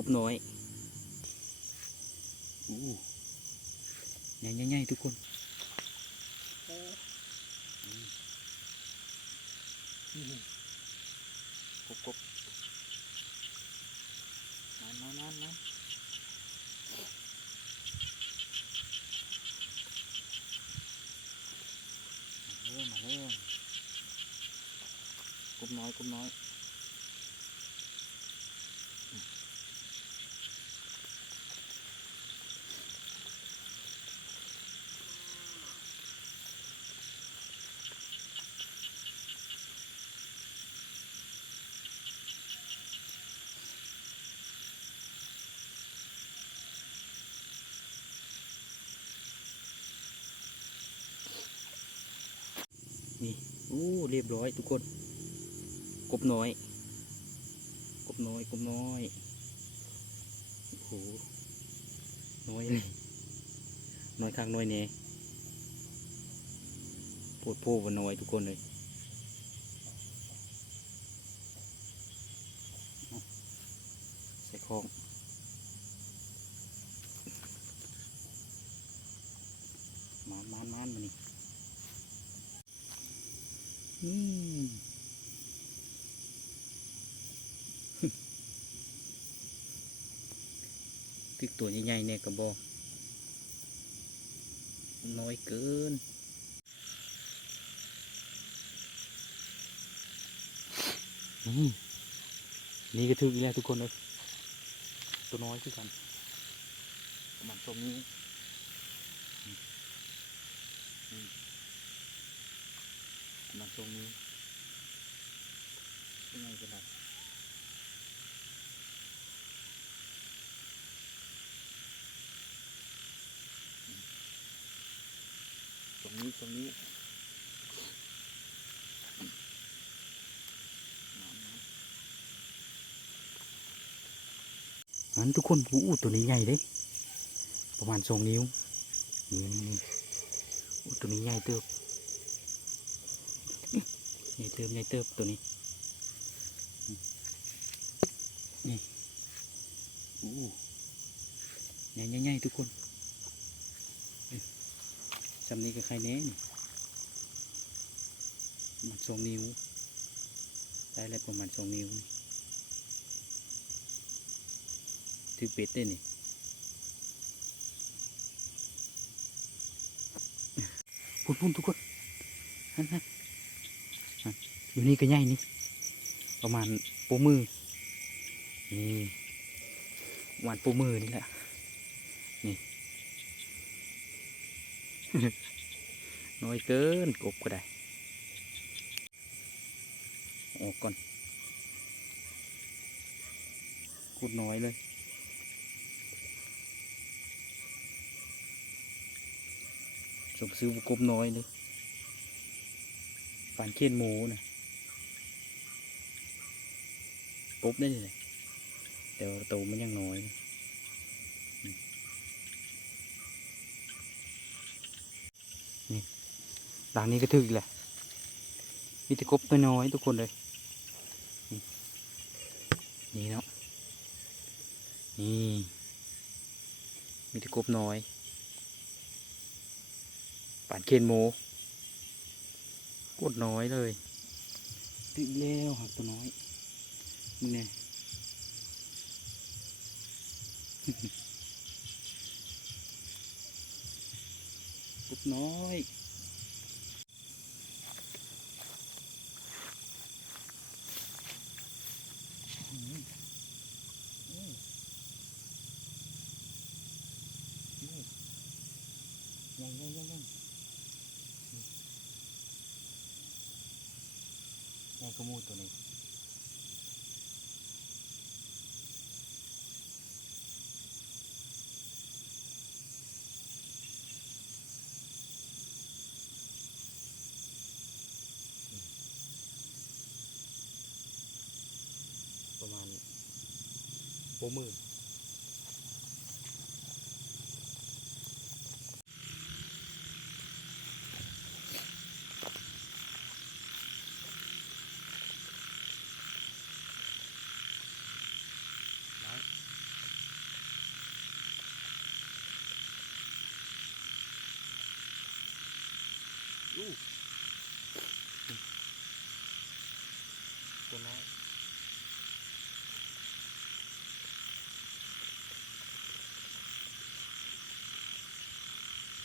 กบน้อยอู้ใหญ่ใหญ่ๆทุกคนกบกบมันมันมันมันมาเริ่มมาเริ่มกบน้อยกบน้อย นี่ อู้เรียบร้อยทุกคน กบน้อย กบน้อยกบน้อยโอ้โหน้อยเลยน้อยข้างน้อยเน่ปวดโพว่าน้อยทุกคนเลยใส่คอง มานมานมานมานี่ อืมตึกตัวใหญ่ๆเนี่ยกระบอกน้อยเกินนี่ก็ถึกอีกแล้วทุกคนเลยตัวน้อยคือกันประมันตรงนี้อืมอืมประ มันตรงนี้ยังไงกันล่ะตรงนี้ตรงนี้อืมมามาอันทุกคนอู้ตัวนี้ใหญ่เลยประมาณสองนิ้วนี่นี่อู้ตัวนี้ใหญ่เติบ ใหญ่เติบใหญ่เติบตัวนี้ นี่โอ้ใหญ่ใหญ่ใหญ่ทุกคนจำนี้ก็ใครแน่นี่มาณสองนิ้ว ได้แล้วประมาณสองนิ้วถือเป็ดได้นี่พุ่นๆทุกคนฮันฮันฮัน อยู่นี่ก็ใหญ่นี่ ประมาณโปมือ นี่ประมาณโปมือนี่แหละ นี่ น้อยเกินกบก็ได้ ออกก่อนกูดน้อยเลยสมซื้อบุกบน้อยเลยปานเขียนหมูนะ กบได้เลยแต่ว่าตวมันยังน้อยนี่หลังนี้ก็ถึกอีกแหละมีแต่กบตัวน้อยทุกคนเลย นี่เนาะนี่มีแต่กบน้อยป่านเคนโมกดน้อยเลยตึกแล้วหักตัวน้อย มึงเนี่ยกดน้อยอืม คู่มือตัวน้อย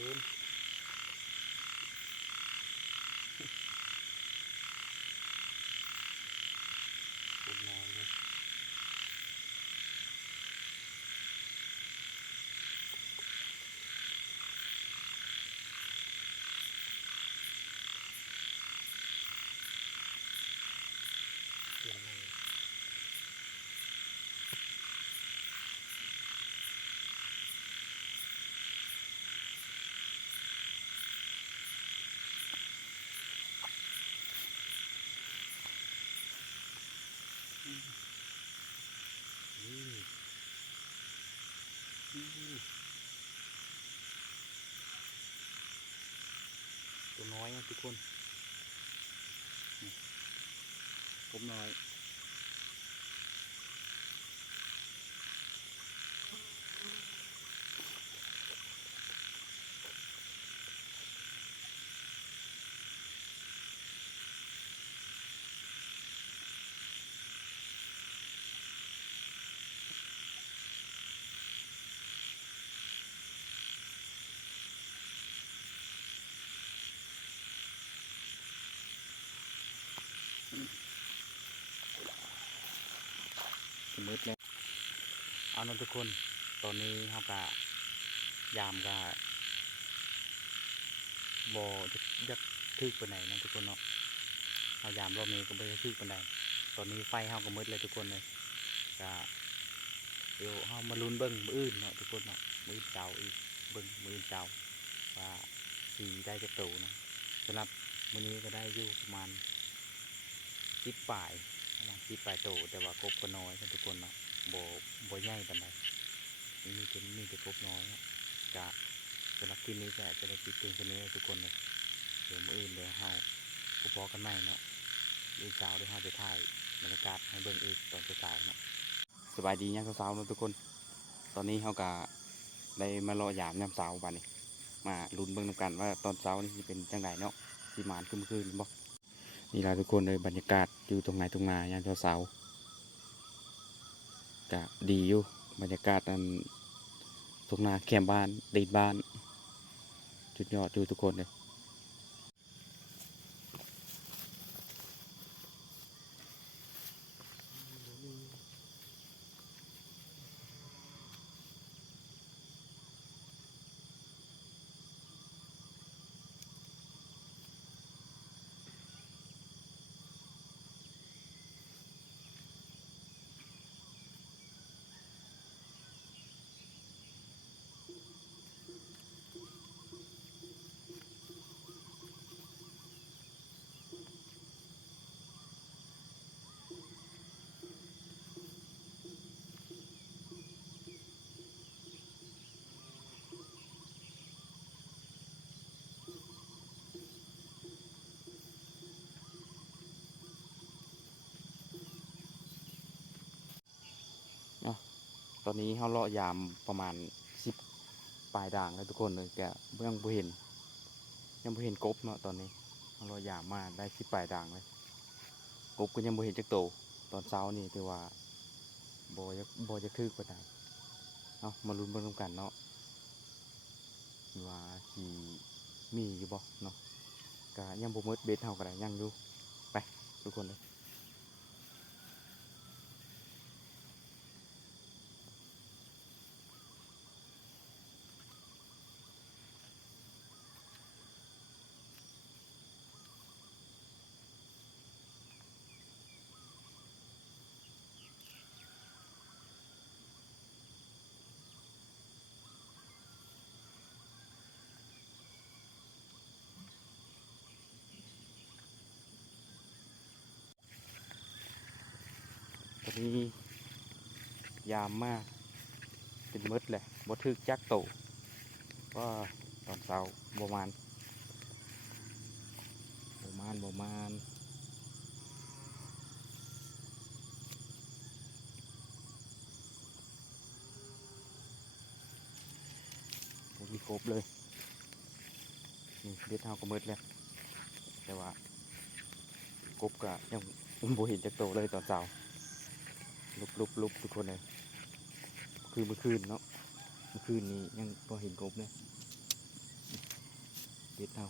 เอาเกินปุดน้อยเลยเดี๋ยวหน่อยนี่นี่ตัว น้อยนะทุกคนผมน้อย เอานะทุกคน ตอนนี้เขากะยามกะบอยักทึกไปไหนใดนะทุกคนเนาะเอายามรอบนี้ก็ไม่ได้ทึกไปไหนใดตอนนี้ไฟเขาก็มืดเลยทุกคนเลยกะเดี๋ยวเขามาลุ้นเบิ้งมืออื่นเนาะทุกคนเนาะมืออื่นเจ้าอีกเบิ้งมืออื่นเจ้าว่าสีได้จะโตนะสำหรับมื้อนี้ก็ได้อยู่ประมาณสิบปลายประมาณสิบปลายโตแต่ว่ากบก็น้อยนะทุกคนเนาะ โบโบใหญ่ปานใดนี่มีเป็นมีแต่กบน้อยเนาะกะสำหรับคลิปนี้ก็จะได้ปิดเพียงค่นี้ทุกคนเลยเดี๋ยวมื้ออื่นเดี๋ยวเฮาพบกันใหม่เนาะอีกเช้าเดี๋ยวเฮาจะถ่ายบรรยากาศให้เบิ่งอีกตอนเช้าเนาะสบายดียังเช้าๆเนาะทุกคน ตอนนี้เฮาก็ได้มารอยามยามเช้าบัดนี้มาลุ้นเบิ่งนำกันว่าตอนเช้านี่สิเป็นจังไดเนาะสิหมานขึ้นคืนบ่นี่แหละทุกคนเลยบรรยากาศอยู่ตรงไหนตรงไหนยามเช้าๆ ก็ดีอยู่บรรยากาศอันตรงนาแคมบ้านดีดบ้านจุดยอดอยู่ทุกคนเลยต อนนี้เขาเลาะยามประมาณสิบปลายด่างแล้วทุกคนเลยแกยังบ่เห็น ยังบ่เห็นกบเนาะตอนนี้เขาเลาะยามมาได้สิบปลายด่างเลยกบก็ยังบ่เห็นจักโตตอนเช้านี่ถือว่าบ่จะบ่จะคึกปานใดเอามาลุ้นเบิ่งนกันเนาะว่าสิมีอยู่บ่เนาะก็ยังบ่มดเบ็ดเฮาก็ได้ยังอยู่ไปทุกคนเลย วันนี้ยามมากเป็นมืดแหละบ่ทึกจักโตว่าตอนเช้าประมาณประมาณประมาณมีครบเลยนี่เด็ดเฮาก็มืดแล้วแต่ว่ากบก็ยังบ่เห็นจักโตเลยตอนเช้า ลุบลุบลุบทุกคนเลยคือเมื่อคืนเนาะเมื่อคืนนี้ยังพอเห็นกบเลยเด็ดเอา